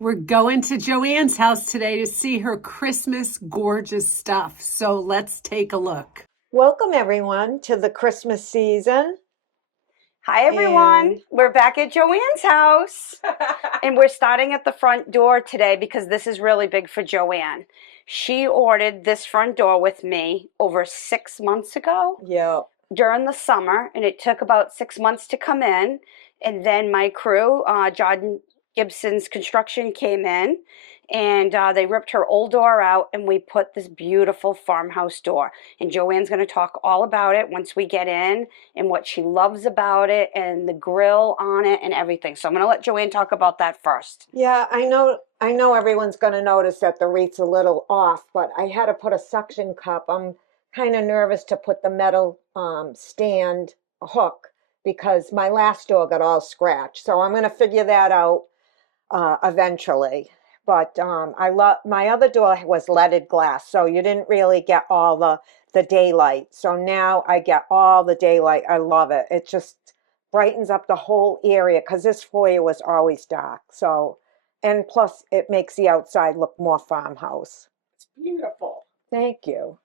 We're going to Joanne's house today to see her Christmas gorgeous stuff. So let's take a look. Welcome, everyone, to the Christmas season. Hi, everyone. And We're back at Joanne's house. And we're starting at the front door today because this is really big for Joanne. She ordered this front door with me over 6 months ago yeah, during the summer, and it took about 6 months to come in. And then my crew, John Gibson's construction, came in and they ripped her old door out and we put this beautiful farmhouse door. And Joanne's going to talk all about it once we get in and what she loves about it and the grill on it and everything. So I'm going to let Joanne talk about that first. yeah, I know everyone's going to notice that the wreath's a little off, but I had to put a suction cup. I'm kind of nervous to put the metal stand hook because my last door got all scratched. So I'm going to figure that out eventually. But I love my other door was leaded glass, so you didn't really get all the daylight. So now I get all the daylight. I love it. It just brightens up the whole area because this foyer was always dark. So, and plus it makes the outside look more farmhouse. It's beautiful. Thank you.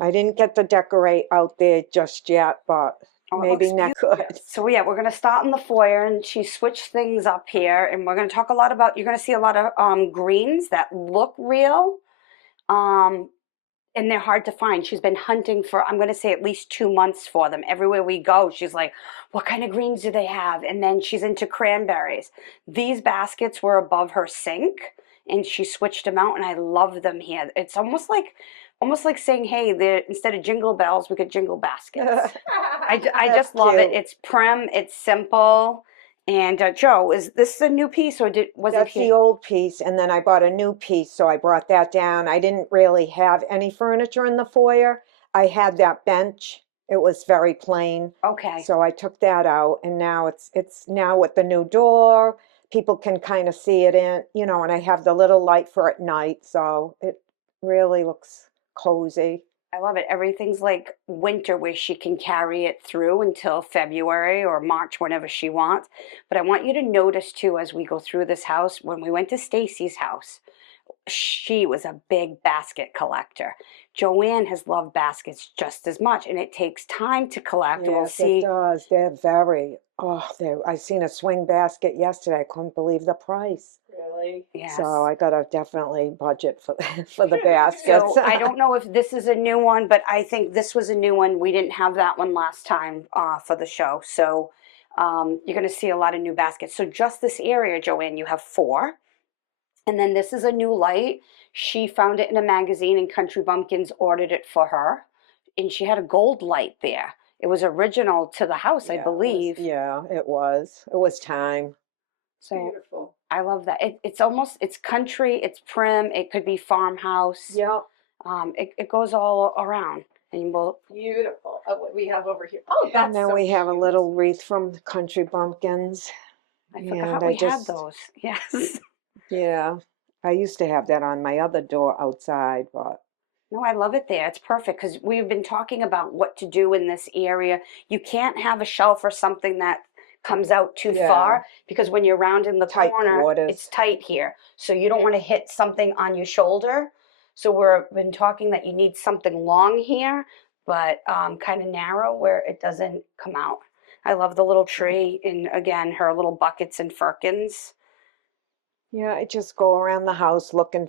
I didn't get to decorate out there just yet, but maybe next. So yeah, we're going to start in the foyer, and she switched things up here, and we're going to talk a lot about, you're going to see a lot of greens that look real, and they're hard to find. She's been hunting for, I'm going to say, at least 2 months for them. Everywhere we go, she's like, what kind of greens do they have? And then she's into cranberries. These baskets were above her sink, and she switched them out, and I love them here. It's almost like saying, hey, instead of jingle bells, we could jingle baskets. I just love it. It's prim, it's simple. And Joe, is this a new piece or was That's it the old piece, and then I bought a new piece, so I brought that down. I didn't really have any furniture in the foyer. I had that bench. It was very plain. Okay. So I took that out, and now it's now with the new door. People can kind of see it in, and I have the little light for at night, so it really looks cozy. I love it. Everything's like winter where she can carry it through until February or March, whenever she wants. But I want you to notice too, as we go through this house, when we went to Stacy's house, she was a big basket collector. Joanne has loved baskets just as much, and it takes time to collect. We'll Yes, it see. does. They're very, I seen a swing basket yesterday. I couldn't believe the price. Really? Yes. So I gotta definitely budget for for the baskets. So I don't know if this is a new one, but I think this was a new one. We didn't have that one last time for the show. So you're going to see a lot of new baskets. So just this area, Joanne, you have 4. And then this is a new light. She found it in a magazine and Country Bumpkins ordered it for her. And she had a gold light there. It was original to the house, I believe. Yeah, it was. It was time. So Beautiful. I love that. It's country, it's prim, it could be farmhouse. Yeah. It goes all around. And we'll, Beautiful. Oh, what we have over here. Oh, that's And then so we have a cute. little wreath from the Country Bumpkins. I And forgot I we had just, those. Yes. yeah, I used to have that on my other door outside, but No, I love it there. It's perfect because we've been talking about what to do in this area. You can't have a shelf or something that comes out too Yeah. far because when you're rounding the Tight corner, quarters. it's tight here. So you don't want to hit something on your shoulder. So we've been talking that you need something long here, but kind of narrow where it doesn't come out. I love the little tree and again, her little buckets and firkins. yeah, I just go around the house looking.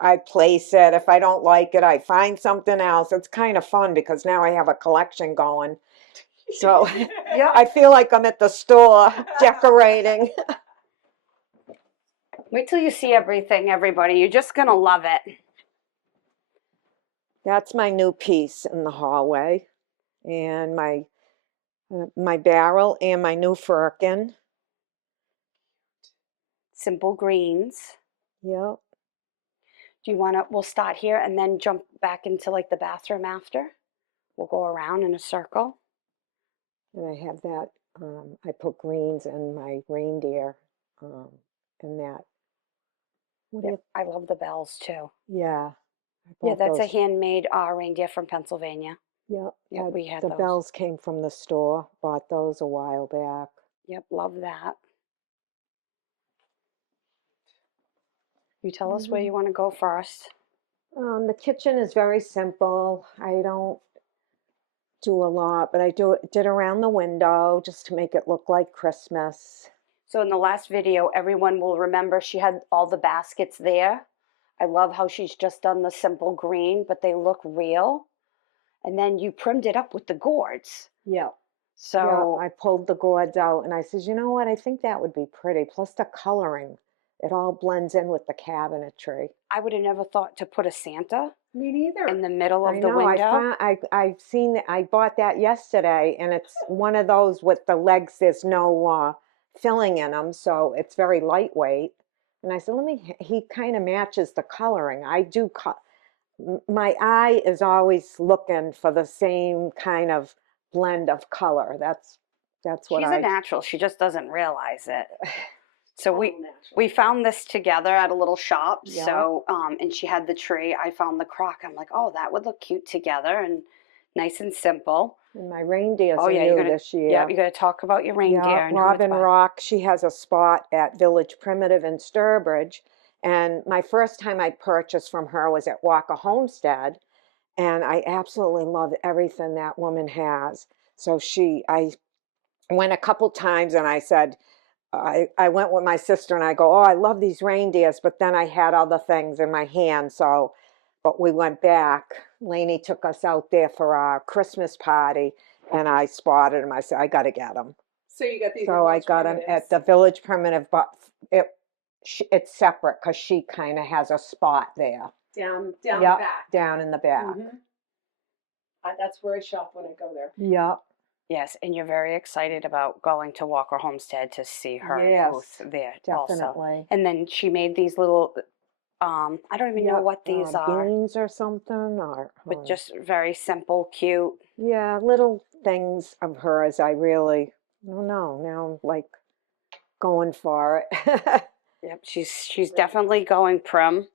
I place it. If I don't like it, I find something else. It's kind of fun because now I have a collection going. So Yeah. I feel like I'm at the store decorating. Wait till you see everything, everybody. You're just going to love it. That's my new piece in the hallway, and my barrel and my new firkin. Simple greens. Yep. Do you want to, we'll start here and then jump back into like the bathroom after. We'll go around in a circle. And I have that. I put greens in my reindeer, and that. What do you? I love the bells too. Yeah. I Yeah, bought that's a those. handmade reindeer from Pennsylvania. Yep. Yep, we had the those. bells came from the store. Bought those a while back. Yep, love that. You tell us where you want to go first. The kitchen is very simple. I don't do a lot, but I did around the window just to make it look like Christmas. So in the last video, everyone will remember she had all the baskets there. I love how she's just done the simple green, but they look real. And then you primed it up with the gourds. Yeah. So I pulled the gourds out and I said, you know what? I think that would be pretty. Plus the coloring, it all blends in with the cabinetry. I would have never thought to put a Santa Me neither. in the middle of I the know. window. I've seen that. I bought that yesterday, and it's one of those with the legs. There's no filling in them, so it's very lightweight. And I said, let me. He kind of matches the coloring. I do. My eye is always looking for the same kind of blend of color. That's what She's a natural. She just doesn't realize it. So we found this together at a little shop. Yeah. So and she had the tree. I found the crock. I'm like, oh, that would look cute together and nice and simple. And my reindeers are you're new gonna, this year. Yeah, you're gonna talk about your reindeer. Yeah, and Robin Rock. She has a spot at Village Primitive in Sturbridge. And my first time I purchased from her was at Walker Homestead. And I absolutely love everything that woman has. So I went a couple times and I said, I went with my sister and I go, oh, I love these reindeers. But then I had other things in my hand. So, but we went back. Lainey took us out there for our Christmas party and I spotted them. I said, I got to get them. So you got these. So I got them at the Village Primitive, but it's separate because she kind of has a spot there. Down Yep, the back. down in the back. Mm-hmm. That's where I shop when I go there. Yep. Yes, and you're very excited about going to Walker Homestead to see her Yes, booth there definitely. also. And then she made these little, I don't even know what these are. Beans or something, or but just very simple, cute. Yeah, little things of hers. I really don't know. Now I'm like going for it. Yep, she's definitely going prim.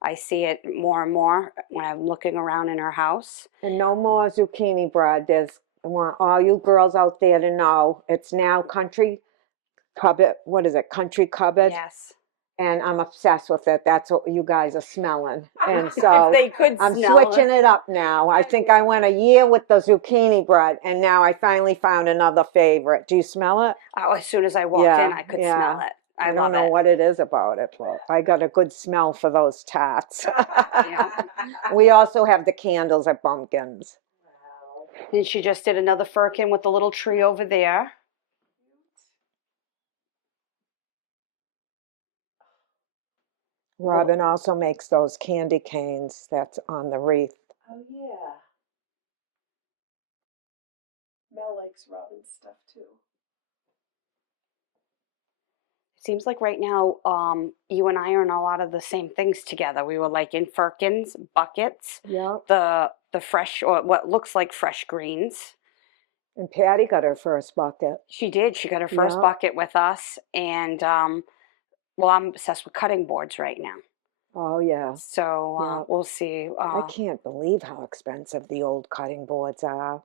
I see it more and more when I'm looking around in her house. And no more zucchini bread. I want all you girls out there to know it's now country cupboard. What is it? Country cupboard. Yes. And I'm obsessed with it. That's what you guys are smelling. And so they could I'm smell switching it up now. I think I went a year with the zucchini bread, and now I finally found another favorite. Do you smell it? Oh, as soon as I walked in, I could smell it. I don't know what it is about it, but I got a good smell for those tarts. Yeah. We also have the candles at Bumpkins. Wow. And she just did another firkin with the little tree over there. Robin also makes those candy canes that's on the wreath. Oh, yeah. Mel likes Robin's stuff, too. It seems like right now, you and I are in a lot of the same things together. We were like in firkins, buckets, the fresh, or what looks like fresh greens. And Patty got her first bucket. She did. She got her first bucket with us. And, well, I'm obsessed with cutting boards right now. Oh, yeah. So we'll see. I can't believe how expensive the old cutting boards are.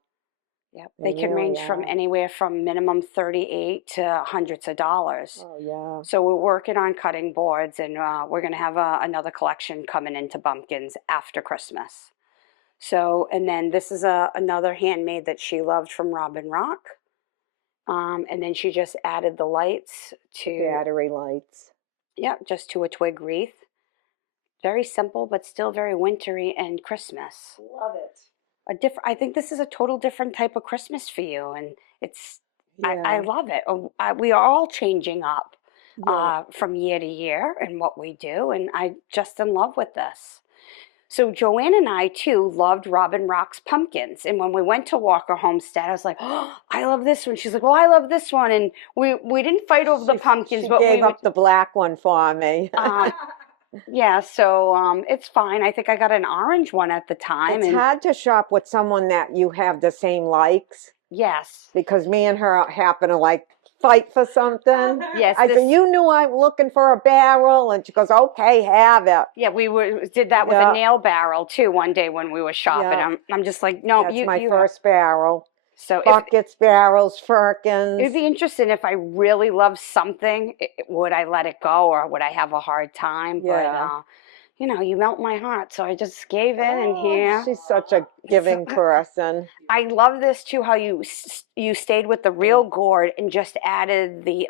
Yep. They can range from anywhere from minimum $38 to hundreds of dollars. Oh, yeah. So we're working on cutting boards, and we're going to have another collection coming into Bumpkins after Christmas. So, and then this is another handmade that she loved from Robin Rock. And then she just added the lights to... Battery lights. Yeah, just to a twig wreath. Very simple, but still very wintry and Christmas. Love it. I think this is a total different type of Christmas for you, and it's I love it. We are all changing up from year to year in what we do, and I just in love with this. So Joanne and I too loved Robin Rock's pumpkins, and when we went to Walker Homestead, I was like, "Oh, I love this one." She's like, "Well, I love this one," and we didn't fight over the pumpkins, but gave up the black one for me. Yeah, so it's fine. I think I got an orange one at the time. It's hard to shop with someone that you have the same likes. Yes. Because me and her happen to like fight for something. Yes. I said, you knew I'm looking for a barrel. And she goes, okay, have it. Yeah, we did that with a nail barrel too one day when we were shopping. I'm just like, no. That's my first barrel. So if Buckets, barrels, it'd firkins. be interesting if I really love something, would I let it go or would I have a hard time? But Yeah. you know, you melt my heart, so I just gave in and Oh, here. she's such a So, giving person. I love this too. How you stayed with the real gourd and just added the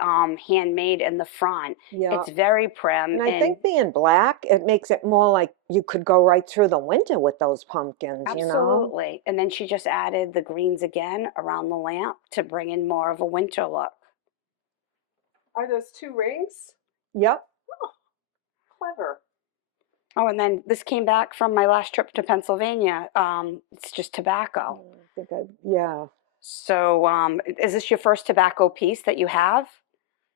handmade in the front. Yeah. It's very prim, And I and think being black, it makes it more like you could go right through the winter with those pumpkins, you know? absolutely. And then she just added the greens again around the lamp to bring in more of a winter look. Are those 2 rings? Yep. Clever. Oh, and then this came back from my last trip to Pennsylvania. It's just tobacco. I think yeah. So, is this your first tobacco piece that you have?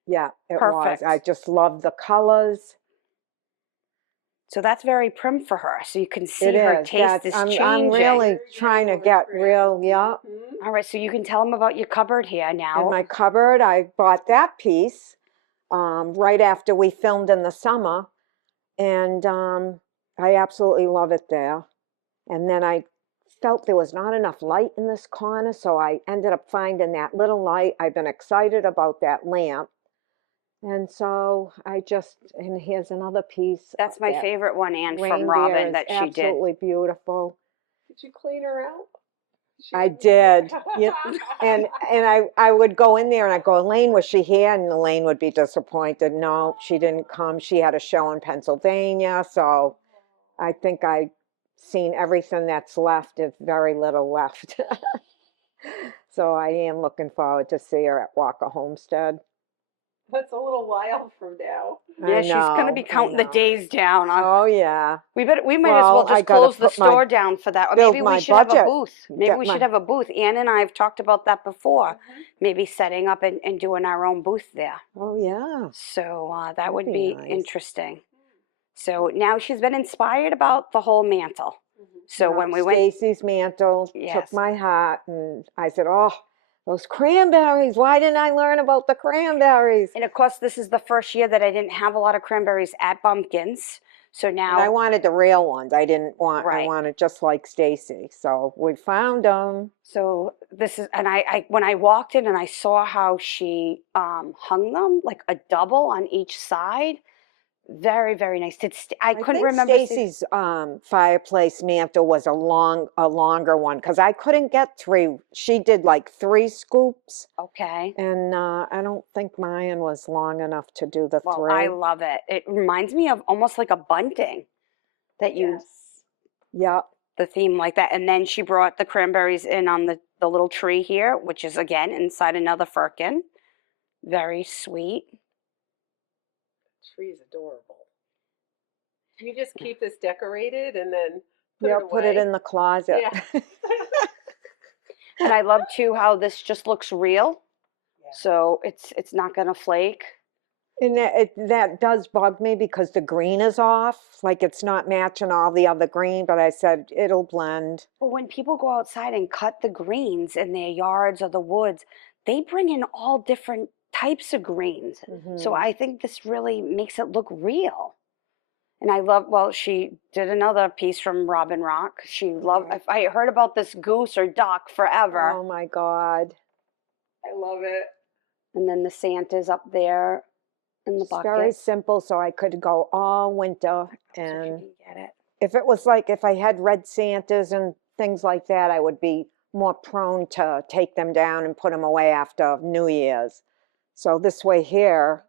Yeah, it was. Perfect. I just love the colors. So that's very prim for her. So you can see It her is. taste is I'm changing. really trying to get real, yeah. All right, so you can tell them about your cupboard here now. In my cupboard, I bought that piece right after we filmed in the summer, and I absolutely love it there. And then I felt there was not enough light in this corner, so I ended up finding that little light. I've been excited about that lamp. And so and here's another piece. That's my that favorite one, Anne, from reindeer Robin, is that she did. absolutely beautiful. Did you clean her out? I did. Yeah. And I would go in there and I'd go, Elaine, was she here? And Elaine would be disappointed. No, she didn't come. She had a show in Pennsylvania. So I think I've seen everything that's left. There's very little left. So I am looking forward to see her at Walker Homestead. That's a little while from now. Yeah, I she's going to be know, I counting the know. days down. Oh, yeah. We might as well Well, I just gotta close the put my store down for that. Or build maybe we my should have a budget. booth. Maybe Get we my- should have a booth. Ann and I have talked about that before. Maybe setting up and doing our own booth there. Oh, yeah. So that That'd would be be nice. interesting. So now she's been inspired about the whole mantle. So when we went, Stacy's mantle Yes. took my heart, and I said, "Oh, those cranberries! Why didn't I learn about the cranberries?" and of course this is the first year that I didn't have a lot of cranberries at Bumpkins. So And I now, wanted the real ones. I didn't want. I Right. wanted just like Stacy. So we found them. so this is, and I when I walked in and I saw how she hung them like a double on each side. Very, very nice. I couldn't think remember. Stacy's fireplace mantle was a longer one because I couldn't get 3. She did like 3 scoops, Okay. and I don't think mine was long enough to do the Well, 3. I love it. It reminds me of almost like a bunting that you, Yeah. the theme like that. And then she brought the cranberries in on the little tree here, which is again inside another firkin. Very sweet. Tree's adorable. You just keep this decorated and then put Yeah, it away. put it in the closet. Yeah. And I love too how this just looks real. So it's not gonna flake. And that does bug me because the green is off, like it's not matching all the other green, but I said it'll blend. But when people go outside and cut the greens in their yards or the woods, they bring in all different types of greens. So I think this really makes it look real. And I love, well, she did another piece from Robin Rock. She loved, if I heard about this goose or duck forever. Oh my God. I love it. And then the Santa's up there in the It's very bucket. simple, so I could go all winter. So And she can get it. if it was like, if I had red Santas and things like that, I would be more prone to take them down and put them away after New Year's. So this way here,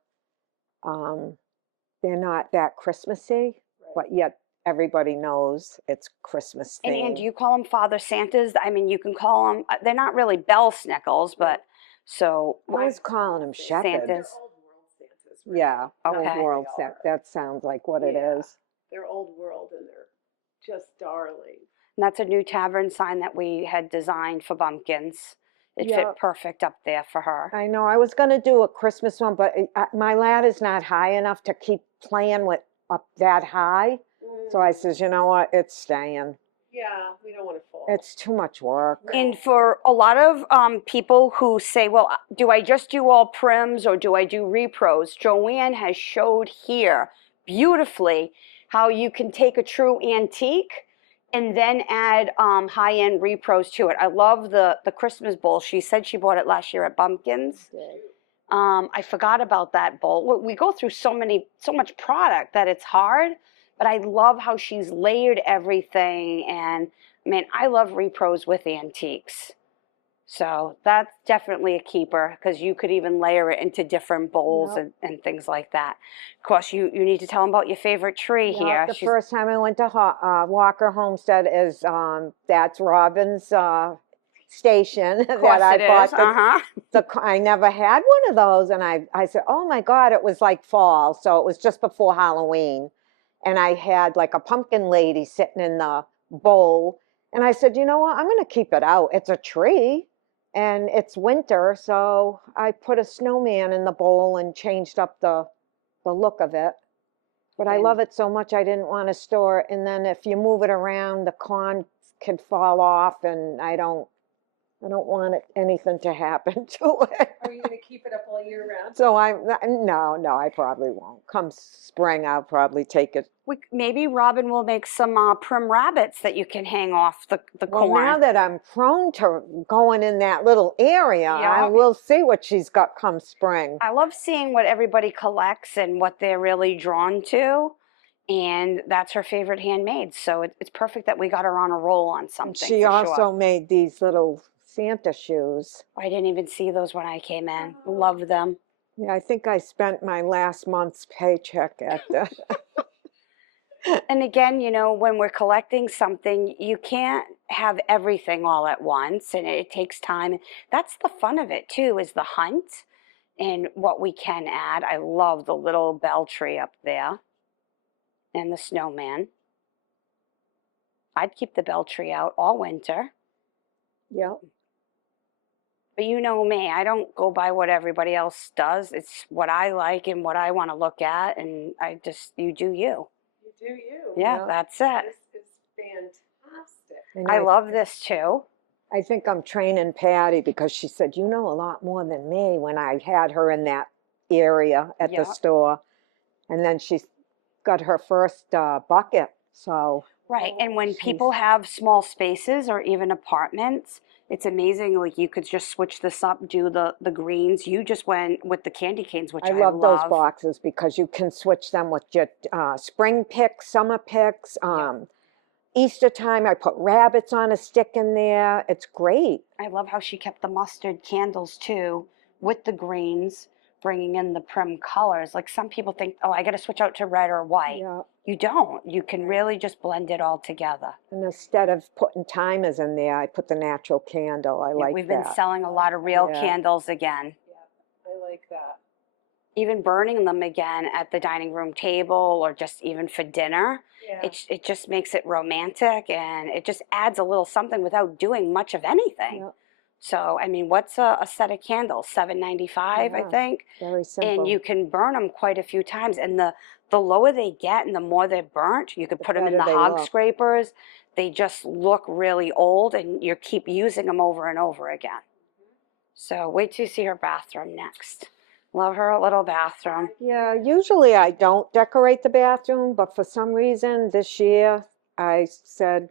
they're not that Christmassy, but yet everybody knows it's Christmas themed. And do you call them Father Santas? I mean, you can call them, they're not really bell snickles, but so. I was calling them shepherds. Santas. Old world Santas. Right? Yeah, Okay. old world Santa. That sounds like what it Yeah. is. They're old world and they're just darling. And that's a new tavern sign that we had designed for Bumpkins. It Yeah. fit perfect up there for her. I know. I was going to do a Christmas one, but my ladder's not high enough to keep playing with up that high. So I says, you know what? It's staying. Yeah, we don't want to fall. It's too much work. And for a lot of people who say, well, do I just do all prims or do I do repros? Joanne has showed here beautifully how you can take a true antique and then add high-end repros to it. I love the Christmas bowl. She said she bought it last year at Bumpkins. I forgot about that bowl. We go through so much product that it's hard, but I love how she's layered everything. And I mean, I love repros with antiques. So that's definitely a keeper because you could even layer it into different bowls and things like that. Of course, you need to tell them about your favorite tree here. The first time I went to Walker Homestead is that's Robin's station Of course that I it bought. is. I never had one of those, and I said, oh my God, it was like fall, so it was just before Halloween, and I had like a pumpkin lady sitting in the bowl, and I said, you know what, I'm going to keep it out. It's a tree. And it's winter, so I put a snowman in the bowl and changed up the look of it. But I love it so much I didn't want to store it. And then if you move it around, the con could fall off, and I don't want anything to happen to it. Are you going to keep it up all year round? So no, I probably won't. Come spring, I'll probably take it. Maybe Robin will make some prim rabbits that you can hang off the corn. Well, now that I'm prone to going in that little area, I will see what she's got come spring. I love seeing what everybody collects and what they're really drawn to. And that's her favorite handmade. So it's perfect that we got her on a roll on something. She also made these little Santa shoes. I didn't even see those when I came in. Love them. Yeah, I think I spent my last month's paycheck at the... And again, you know, when we're collecting something, you can't have everything all at once, and it takes time. That's the fun of it, too, is the hunt and what we can add. I love the little bell tree up there and the snowman. I'd keep the bell tree out all winter. Yep. But you know me, I don't go by what everybody else does. It's what I like and what I want to look at, and you do you. Do you? Yeah, that's it. This is fantastic. I love this too. I think I'm training Patty because she said, you know a lot more than me when I had her in that area at the store. And then she's got her first bucket. So right. And when people have small spaces or even apartments, it's amazing. Like you could just switch this up, do the greens. You just went with the candy canes, which I love. Those boxes because you can switch them with your spring picks, summer picks. Easter time, I put rabbits on a stick in there. It's great. I love how she kept the mustard candles too with the greens, bringing in the prim colors. Like some people think, oh, I got to switch out to red or white. Yeah. You don't. You can really just blend it all together. And instead of putting timers in there, I put the natural candle. I like that. We've been selling a lot of real candles again. Yeah, I like that. Even burning them again at the dining room table or just even for dinner. Yeah. It just makes it romantic, and it just adds a little something without doing much of anything. Yep. So, I mean, what's a set of candles? $7.95, I think. Very simple. And you can burn them quite a few times. And the lower they get and the more they're burnt, you could put them in the hog scrapers. They just look really old, and you keep using them over and over again. Mm-hmm. So wait till you see her bathroom next. Love her little bathroom. Yeah, usually I don't decorate the bathroom, but for some reason this year I said,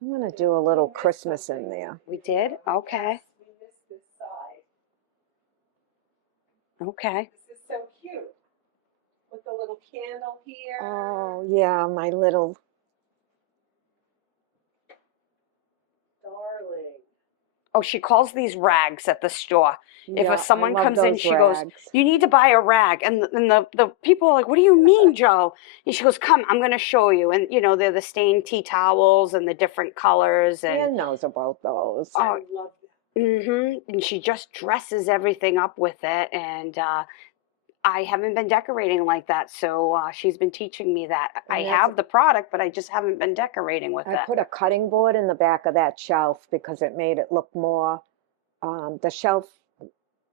I'm going to do a little Christmas in there. We did? Okay. We missed this side. Okay. This is so cute. With the little candle here. Oh, yeah, my little... Darling. Oh, she calls these rags at the store. Yeah, if someone comes in, she rags. goes, you need to buy a rag. And the people are like, what do you mean, Joe? And she goes, come, I'm going to show you. And, you know, they're the stained tea towels and the different colors. And Ann knows about those. Oh, I love that. Mm-hmm. And she just dresses everything up with it. And I haven't been decorating like that. So she's been teaching me that. I have the product, but I just haven't been decorating with it. I put a cutting board in the back of that shelf because it made it look more, the shelf,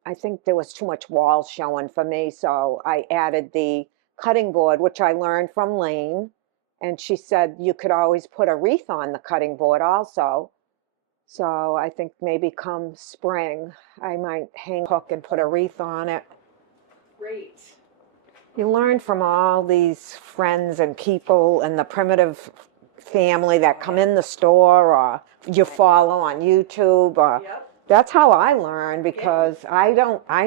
I think there was too much wall showing for me. So I added the cutting board, which I learned from Lainey. And she said you could always put a wreath on the cutting board also. So I think maybe come spring, I might hang a hook and put a wreath on it. Great. You learn from all these friends and people and the primitive family that come in the store or you follow on YouTube. Or, that's how I learned because I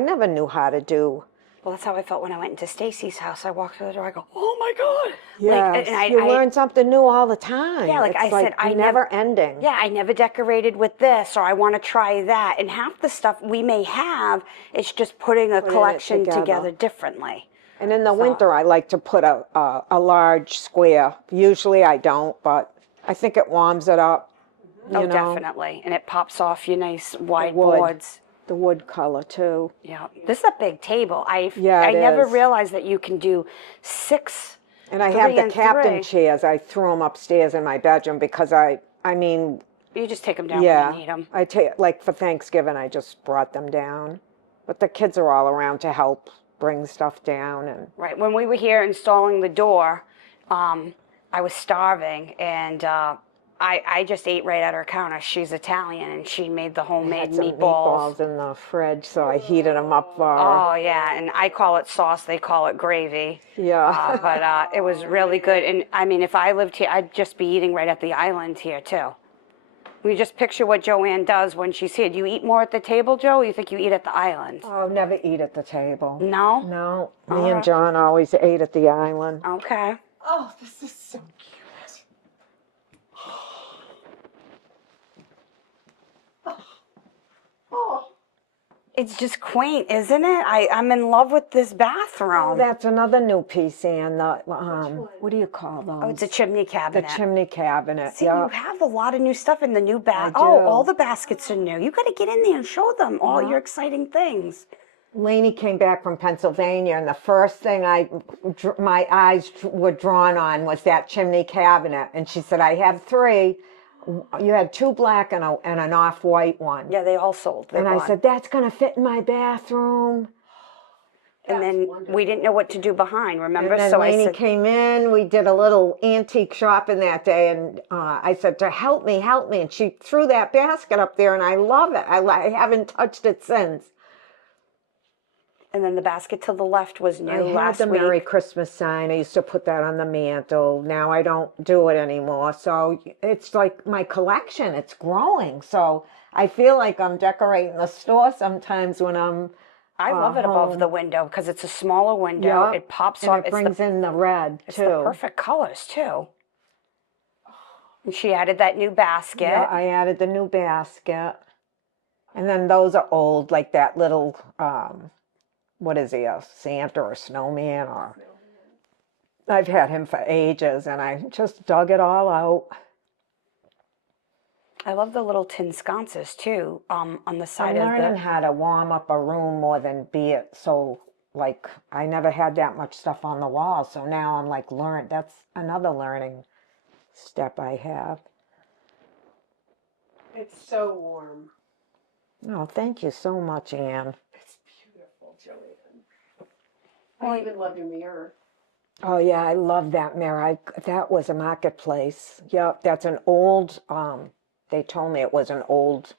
never knew how to do. Well, that's how I felt when I went into Stacy's house. I walked through the door. I go, "Oh my God!" Yes, and you learn something new all the time. Yeah, like it's I said, I never ending. Yeah, I never decorated with this, or I want to try that. And half the stuff we may have, it's just putting a collection together differently. And in the winter, I like to put a large square. Usually I don't, but I think it warms it up. Oh, definitely. And it pops off your nice wide boards. The wood color too. Yeah, this is a big table. I it never is. realized that you can do 6. And I have the captain chairs. I threw them upstairs in my bedroom because I mean. You just take them down when you need them. I take, like for Thanksgiving, I just brought them down. But the kids are all around to help bring stuff down. And right, when we were here installing the door, I was starving, and I just ate right at her counter. She's Italian, and she made the homemade meatballs in the fridge, so I heated them up for her. Oh, yeah, and I call it sauce. They call it gravy. Yeah. But it was really good. And, I mean, if I lived here, I'd just be eating right at the island here, too. We just picture what Joanne does when she's here. Do you eat more at the table, Joe, or you think you eat at the island? Oh, never eat at the table. No? No. Me and John always ate at the island. Okay. Oh, this is so cute. Oh. It's just quaint, isn't it? I'm in love with this bathroom. Oh, that's another new piece, Ann. What do you call those? Oh, it's a chimney cabinet. The chimney cabinet. See, you have a lot of new stuff in the new I Oh, do. all the baskets are new. You got to get in there and show them all your exciting things. Lainey came back from Pennsylvania, and the first thing my eyes were drawn on was that chimney cabinet. And she said, "I have 3. You had 2 black and an off-white one." Yeah, they all sold. And I said, "That's going to fit in my bathroom." And then we didn't know what to do behind, remember? And then so Lainey I said, came in. We did a little antique shopping that day, and I said to help me. And she threw that basket up there, and I love it. I haven't touched it since. and then the basket to the left was new I had last the week. Merry Christmas sign. I used to put that on the mantle. Now I don't do it anymore. So it's like my collection. It's growing. So I feel like I'm decorating the store sometimes when I'm I love it above home. the window because it's a smaller window. Yep. It pops And off. it brings in the red, It's too. the perfect colors, too. And she added that new basket. Yeah, I added the new basket. And then those are old, like that little, what is he, a Santa or a snowman? Or I've had him for ages, and I just dug it all out. I love the little tin sconces, too, on the side I'm of learning the... how to warm up a room more than be it. So, like, I never had that much stuff on the wall. So now I'm like, that's another learning step I have. It's so warm. Oh, thank you so much, Ann. It's beautiful, Joanne. I even love your mirror. Oh, yeah, I love that mirror. That was a marketplace. Yep, that's an old, they told me it was an old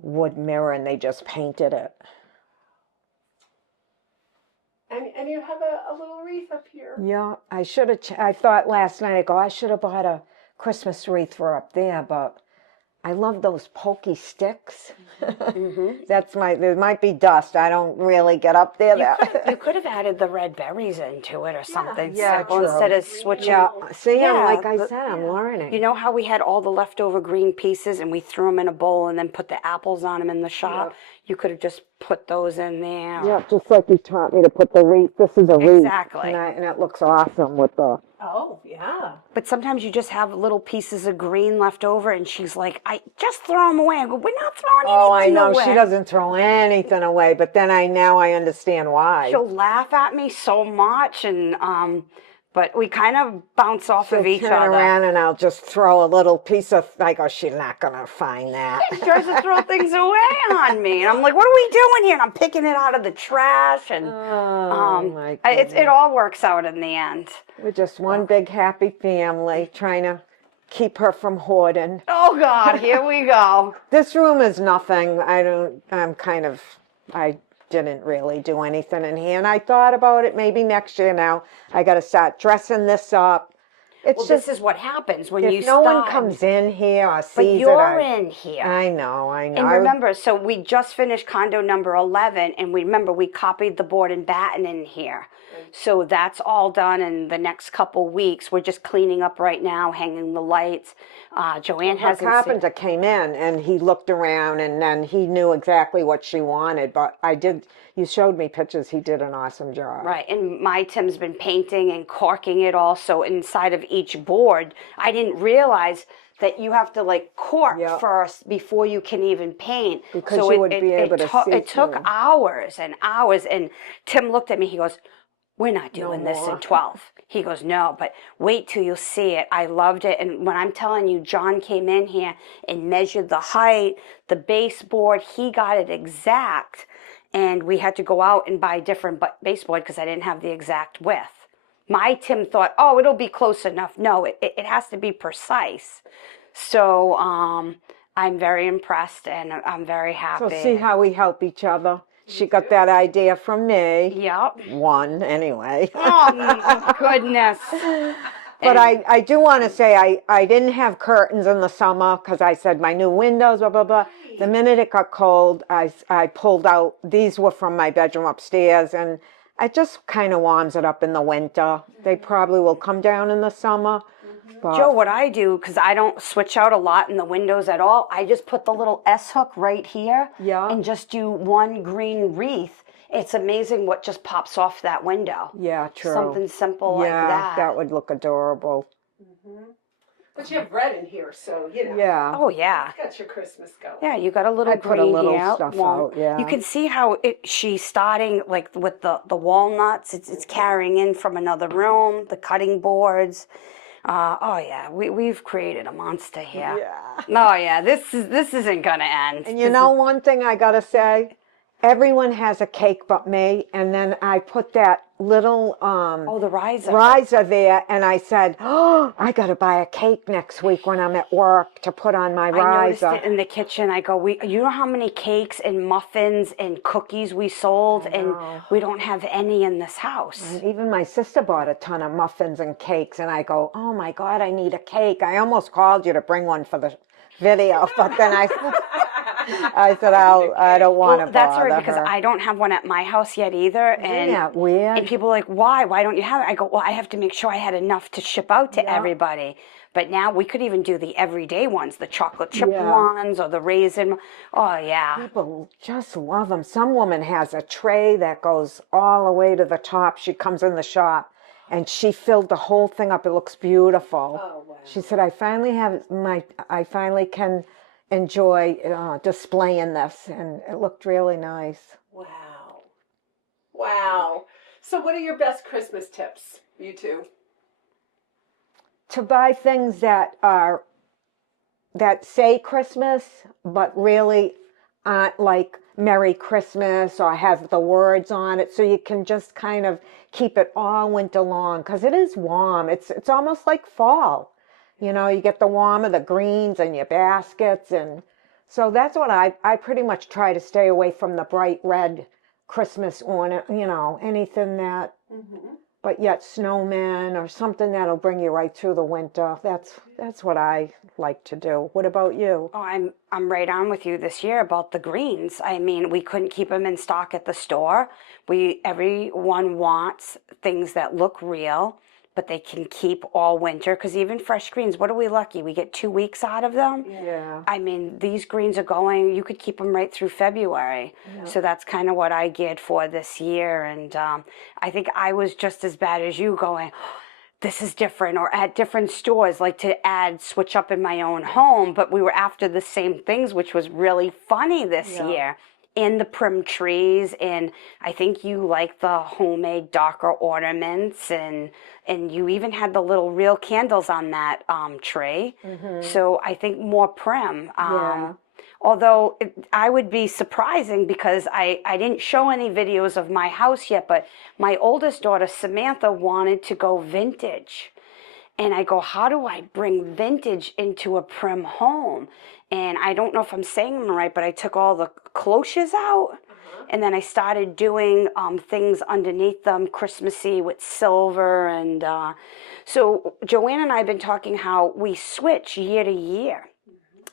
wood mirror, and they just painted it. And you have a little wreath up here. Yeah, I should have, I thought last night, I should have bought a Christmas wreath for up there, but I love those pokey sticks. That's there might be dust. I don't really get up there. You could have added the red berries into it or something yeah, simple true. instead of switching. Yeah, see, Yeah, like I said, I'm learning. You know how we had all the leftover green pieces and we threw them in a bowl and then put the apples on them in the shop? You could have just put those in there. Yeah, just like you taught me to put the wreath. This is a wreath. Exactly. And it looks awesome with the... Oh, yeah. But sometimes you just have little pieces of green left over and she's like, I just throw them away. I go, we're not throwing anything away. Oh, I know. She doesn't throw anything away, but then I understand why. She'll laugh at me so much, and but we kind of bounce off of each turn other. around and I'll just throw a little piece of, she's not going to find that. She tries to throw things away on me, and I'm like, what are we doing here? And I'm picking it out of the trash, and my it all works out in the end. We're just one big happy family trying to keep her from hoarding. Oh God, here we go. This room is nothing. I didn't really do anything in here. And I thought about it maybe next year now. I got to start dressing this up. It's well, just, this is what happens when if you no one start. comes in here or But sees it, you're in here. I know. And remember, so we just finished condo number 11, and we copied the board and batten in here. So that's all done in the next couple weeks. We're just cleaning up right now, hanging the lights. Joanne Her hasn't carpenter came in and he looked around and then he knew exactly what she wanted. But you showed me pictures. He did an awesome job. Right, and my Tim's been painting and caulking it also inside of each board. I didn't realize that you have to like cork first before you can even paint. Because so you would be able to see it took through. hours and hours. And Tim looked at me, he goes, we're not doing this in 12. He goes, no, but wait till you see it. I loved it. And when I'm telling you, John came in here and measured the height, the baseboard, he got it exact. And we had to go out and buy a different baseboard because I didn't have the exact width. My Tim thought, oh, it'll be close enough. No, it has to be precise. So I'm very impressed and I'm very happy. So see how we help each other. She got that idea from me. Yep. One, anyway. Oh, my goodness. But I do want to say I didn't have curtains in the summer because I said my new windows, blah, blah, blah. The minute it got cold, I pulled out. These were from my bedroom upstairs, and it just kind of warms it up in the winter. They probably will come down in the summer. But Joe, what I do, because I don't switch out a lot in the windows at all, I just put the little S hook right here and just do one green wreath. It's amazing what just pops off that window. Yeah, true. Something simple like that. Yeah, that would look adorable. But you have red in here, so, you know. Yeah. Oh, yeah. You got your Christmas going. Yeah, you got a little I green put a little here. stuff out, yeah. You can see how she's starting, like, with the walnuts. It's carrying in from another room, the cutting boards. Oh yeah, we've created a monster here. Yeah. Oh yeah, this isn't gonna end. And you know one thing I gotta say, everyone has a cake but me. And then I put that little the riser there, and I said, oh, I gotta buy a cake next week when I'm at work to put on my riser. I noticed it in the kitchen. I go, you know how many cakes and muffins and cookies we sold, and we don't have any in this house. And even my sister bought a ton of muffins and cakes, and I go, oh my God, I need a cake. I almost called you to bring one for the video, but then I said, I don't want to bother that's right, because her. I don't have one at my house yet either. And, Isn't that weird? And people are like, why? Why don't you have it? I go, well, I have to make sure I had enough to ship out to everybody. But now we could even do the everyday ones, the chocolate chip ones or the raisin. Oh, yeah. People just love them. Some woman has a tray that goes all the way to the top. She comes in the shop and she filled the whole thing up. It looks beautiful. Oh, wow. She said, I finally can enjoy displaying this, and it looked really nice. Wow. Wow. So what are your best Christmas tips, you two? To buy things that say Christmas, but really aren't like Merry Christmas or have the words on it, so you can just kind of keep it all winter long, because it is warm. It's almost like fall. You know, you get the warm of the greens and your baskets, and so that's what I pretty much try to stay away from the bright red Christmas ornament, you know, anything that, but yet snowmen or something that'll bring you right through the winter. That's what I like to do. What about you? Oh, I'm right on with you this year about the greens. I mean, we couldn't keep them in stock at the store. Everyone wants things that look real, but they can keep all winter, because even fresh greens, what are we lucky? We get 2 weeks out of them. Yeah. I mean, these greens are going, you could keep them right through February. Yeah. So that's kind of what I geared for this year. And I think I was just as bad as you, going, this is different, or at different stores, like to switch up in my own home. But we were after the same things, which was really funny this year. And the prim trees, and I think you like the homemade Decor ornaments, and you even had the little real candles on that tree. So I think more prim. Although I would be surprising, because I didn't show any videos of my house yet, but my oldest daughter, Samantha, wanted to go vintage. And I go, how do I bring vintage into a prim home? And I don't know if I'm saying them right, but I took all the cloches out And then I started doing things underneath them, Christmassy with silver. And so Joanne and I have been talking how we switch year to year.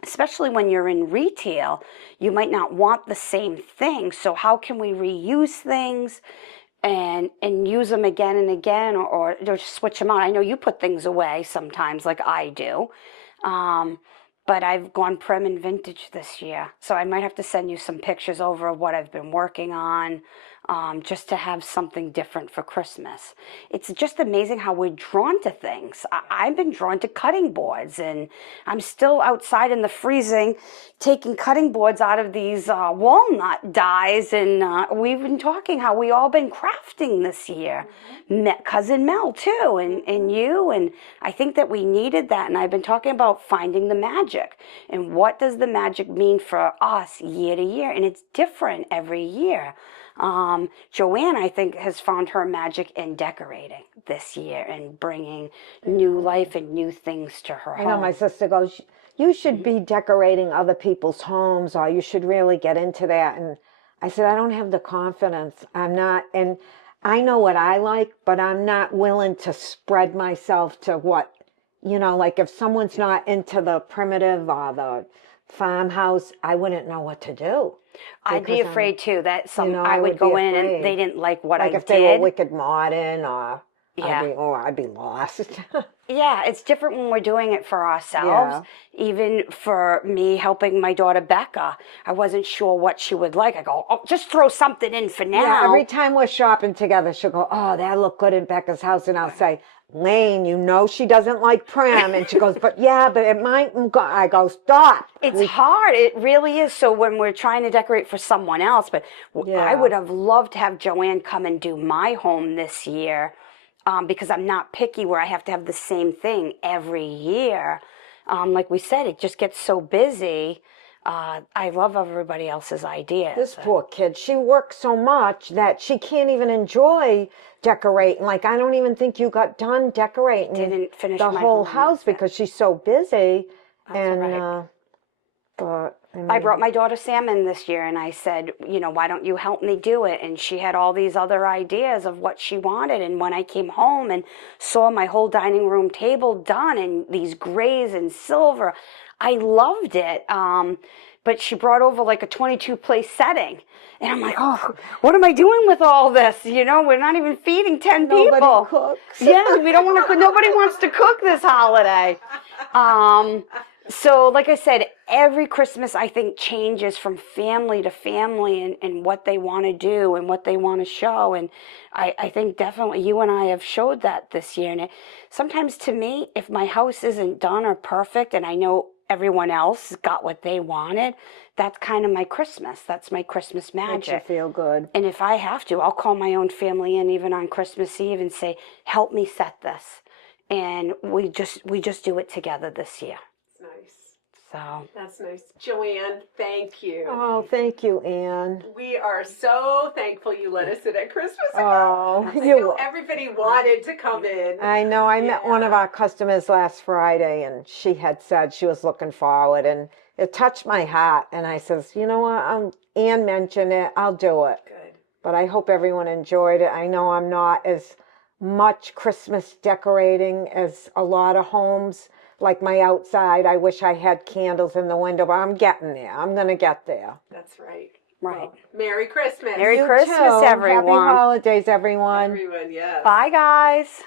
Especially when you're in retail, you might not want the same thing. So how can we reuse things and use them again and again, or just switch them out? I know you put things away sometimes, like I do. But I've gone prim and vintage this year. So I might have to send you some pictures over of what I've been working on, just to have something different for Christmas. It's just amazing how we're drawn to things. I've been drawn to cutting boards, and I'm still outside in the freezing taking cutting boards out of these walnut dies. And we've been talking how we all been crafting this year. Cousin Mel too, and you, and I think that we needed that. And I've been talking about finding the magic, and what does the magic mean for us year to year, and it's different every year. Joanne, I think, has found her magic in decorating this year and bringing new life and new things to her home. I know my sister goes, you should be decorating other people's homes, or you should really get into that. And I said, I don't have the confidence. I'm not, and I know what I like, but I'm not willing to spread myself to what, like if someone's not into the primitive or the farmhouse, I wouldn't know what to do. I'd be afraid too that I would be go in afraid. and they didn't like what I did. Like if they were wicked modern, or Yeah. I'd be lost. Yeah, it's different when we're doing it for ourselves. Even for me helping my daughter Becca, I wasn't sure what she would like. I go, oh, just throw something in for now. Yeah, every time we're shopping together, she'll go, oh, that looked good in Becca's house. And I'll say, Lane, she doesn't like prim. And she goes, but it might go. I go, stop. It's hard. It really is. So when we're trying to decorate for someone else, but I would have loved to have Joanne come and do my home this year. Because I'm not picky where I have to have the same thing every year. Like we said, it just gets so busy. I love everybody else's ideas. This poor kid, she works so much that she can't even enjoy decorating. Like, I don't even think you got done decorating Didn't finish the my whole home house because she's so busy. That's right. But I brought my daughter salmon this year, and I said, why don't you help me do it? And she had all these other ideas of what she wanted. And when I came home and saw my whole dining room table done in these grays and silver, I loved it. But she brought over like a 22-place setting. And I'm like, oh, what am I doing with all this? We're not even feeding 10 people. Nobody cooks. Yeah, we don't want to. Nobody wants to cook this holiday. So, like I said, every Christmas, I think, changes from family to family and what they want to do and what they want to show. And I think definitely you and I have showed that this year. And sometimes to me, if my house isn't done or perfect and I know everyone else got what they wanted, that's kind of my Christmas. That's my Christmas magic. Makes you feel good. And if I have to, I'll call my own family in even on Christmas Eve and say, help me set this. And we just do it together this year. So That's nice. Joanne, thank you. Oh, thank you, Anne. We are so thankful you let us in at Christmas. Oh, I know everybody wanted to come in. I know. I met one of our customers last Friday, and she had said she was looking forward, and it touched my heart. And I says, you know what? Anne mentioned it. I'll do it. Good. But I hope everyone enjoyed it. I know I'm not as much Christmas decorating as a lot of homes. Like my outside, I wish I had candles in the window, but I'm getting there. I'm going to get there. That's right. right. Well, Merry Christmas. Merry You Christmas, too. everyone. Happy holidays, everyone. Everyone, yes. Bye, guys.